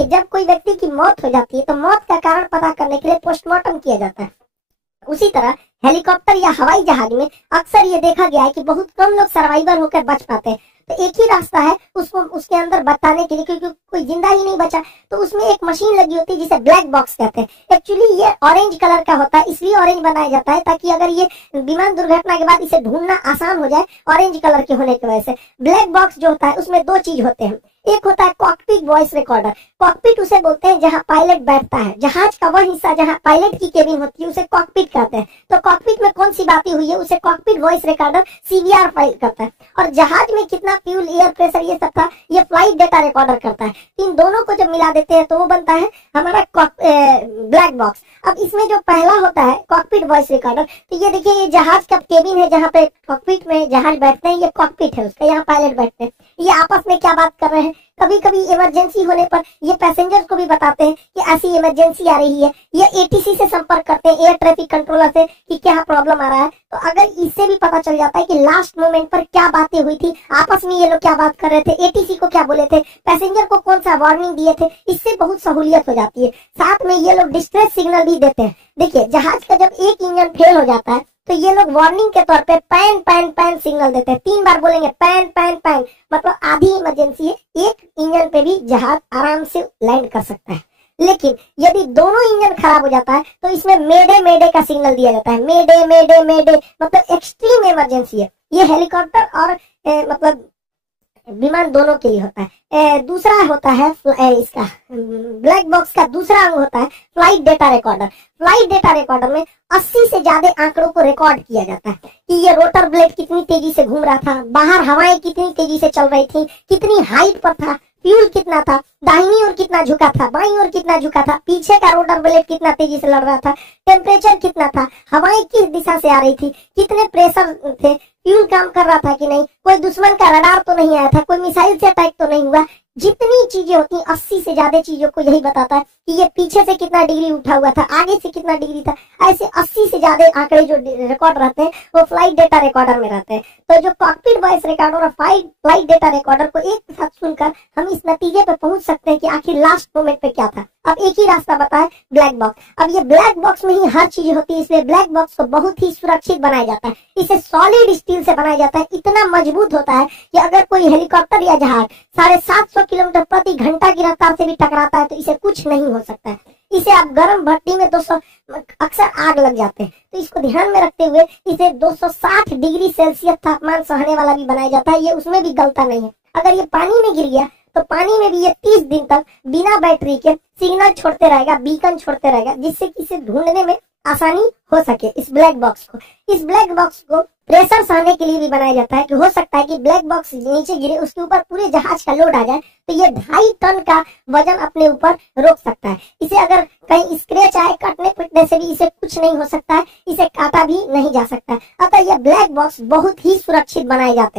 देखिए, जब कोई व्यक्ति की मौत हो जाती है तो मौत का कारण पता करने के लिए पोस्टमार्टम किया जाता है। उसी तरह हेलीकॉप्टर या हवाई जहाज में अक्सर ये देखा गया है कि बहुत कम लोग सर्वाइवर होकर बच पाते हैं। तो एक ही रास्ता है उसको उसके अंदर बताने के लिए, क्योंकि कोई जिंदा ही नहीं बचा। तो उसमें एक मशीन लगी होती है जिसे ब्लैक बॉक्स कहते हैं। एक्चुअली ये ऑरेंज कलर का होता है, इसलिए ऑरेंज बनाया जाता है ताकि अगर ये विमान दुर्घटना के बाद इसे ढूंढना आसान हो जाए, ऑरेंज कलर के होने की वजह से। ब्लैक बॉक्स जो होता है उसमें दो चीज होते हैं। एक होता है कॉकपिट वॉइस रिकॉर्डर। कॉकपिट उसे बोलते हैं जहां पायलट बैठता है, जहाज का वह हिस्सा जहां पायलट की केबिन होती है उसे कॉकपिट कहते हैं। तो कॉकपिट में कौन सी बातें हुई है उसे cockpit voice recorder CVR file करता है। और जहाज में कितना फ्यूल, एयर प्रेशर, ये सब था, ये फ्लाइट डेटा रिकॉर्डर करता है। इन दोनों को जब मिला देते हैं तो वो बनता है हमारा ब्लैक बॉक्स। अब इसमें जो पहला होता है कॉकपिट वॉइस रिकॉर्डर, तो ये देखिए ये जहाज का केबिन है जहाँ पे कॉकपिट में जहाज बैठते हैं, ये कॉकपिट है उसका, यहाँ पायलट बैठते हैं। ये आपस में क्या बात कर रहे हैं। कभी कभी इमरजेंसी होने पर ये पैसेंजर्स को भी बताते हैं कि ऐसी इमरजेंसी आ रही है। ये एटीसी से संपर्क करते हैं, एयर ट्रैफिक कंट्रोलर से, कि क्या प्रॉब्लम आ रहा है। तो अगर इससे भी पता चल जाता है कि लास्ट मोमेंट पर क्या बातें हुई थी, आपस में ये लोग क्या बात कर रहे थे, एटीसी को क्या बोले थे, पैसेंजर को कौन सा वार्निंग दिए थे, इससे बहुत सहूलियत हो जाती है। साथ में ये लोग डिस्ट्रेस सिग्नल भी देते हैं। देखिए, जहाज का जब एक इंजन फेल हो जाता है तो ये लोग वार्निंग के तौर पे पैन पैन पैन सिग्नल देते हैं। 3 बार बोलेंगे पैन पैन पैन, मतलब आधी इमरजेंसी है, एक इंजन पे भी जहाज आराम से लैंड कर सकता है। लेकिन यदि दोनों इंजन खराब हो जाता है तो इसमें मेडे मेडे का सिग्नल दिया जाता है। मेडे मेडे मेडे मतलब एक्सट्रीम इमरजेंसी है। ये हेलीकॉप्टर और मतलब विमान दोनों के लिए होता है। दूसरा होता है इसका ब्लैक बॉक्स का दूसरा अंग होता है flight data recorder. Flight data recorder में 80 से ज्यादा आंकड़ों को रिकॉर्ड किया जाता है कि ये रोटर ब्लेड कितनी तेजी से घूम रहा था, बाहर हवाएं कितनी तेजी से चल रही थी, कितनी हाइट पर था, फ्यूल कितना था, दाहिनी ओर कितना झुका था, बाईं ओर कितना झुका था, पीछे का रोटर ब्लेड कितना तेजी से लड़ रहा था, टेम्परेचर कितना था, हवाएं किस दिशा से आ रही थी, कितने प्रेशर थे, फ्यूल काम कर रहा था कि नहीं, कोई दुश्मन का रडार तो नहीं आया था, कोई मिसाइल से अटैक तो नहीं हुआ। जितनी चीजें होती हैं 80 से ज्यादा चीजों को यही बताता है कि ये पीछे से कितना डिग्री उठा हुआ था, आगे से कितना डिग्री था। ऐसे 80 से ज्यादा आंकड़े जो रिकॉर्ड रहते हैं वो फ्लाइट डेटा रिकॉर्डर में रहते हैं। तो जो कॉकपिट वॉइस रिकॉर्डर और फ्लाइट डेटा रिकॉर्डर को एक साथ सुनकर हम इस नतीजे पर पहुंच सकते हैं कि आखिर लास्ट मोमेंट पे क्या था। अब एक ही रास्ता बता है, ब्लैक बॉक्स। अब ये ब्लैक बॉक्स में ही हर चीज होती है, इसलिए ब्लैक बॉक्स को बहुत ही सुरक्षित बनाया जाता है। इसे सॉलिड स्टील से बनाया जाता है, इतना मजबूत होता है कि अगर कोई हेलीकॉप्टर या जहाज 750 किलोमीटर प्रति घंटा की रफ्तार से भी टकराता है तो इसे कुछ नहीं हो सकता है। इसे आप गर्म भट्टी में 200 अक्सर आग लग जाते हैं, तो इसको ध्यान में रखते हुए इसे 260 डिग्री सेल्सियस तापमान सहने वाला भी बनाया जाता है। ये उसमें भी गलता नहीं है। अगर ये पानी में गिर गया तो पानी में भी ये 30 दिन तक बिना बैटरी के सिग्नल छोड़ते रहेगा, बीकन छोड़ते रहेगा, जिससे कि इसे ढूंढने में आसानी हो सके। इस ब्लैक बॉक्स को प्रेशर सहने के लिए भी बनाया जाता है कि हो सकता है कि ब्लैक बॉक्स नीचे गिरे, उसके ऊपर पूरे जहाज का लोड आ जाए तो ये 2.5 टन का वजन अपने ऊपर रोक सकता है। इसे अगर कहीं स्क्रैच आए, काटने पीटने से भी इसे कुछ नहीं हो सकता है, इसे काटा भी नहीं जा सकता है। अतः यह ब्लैक बॉक्स बहुत ही सुरक्षित बनाए जाते हैं।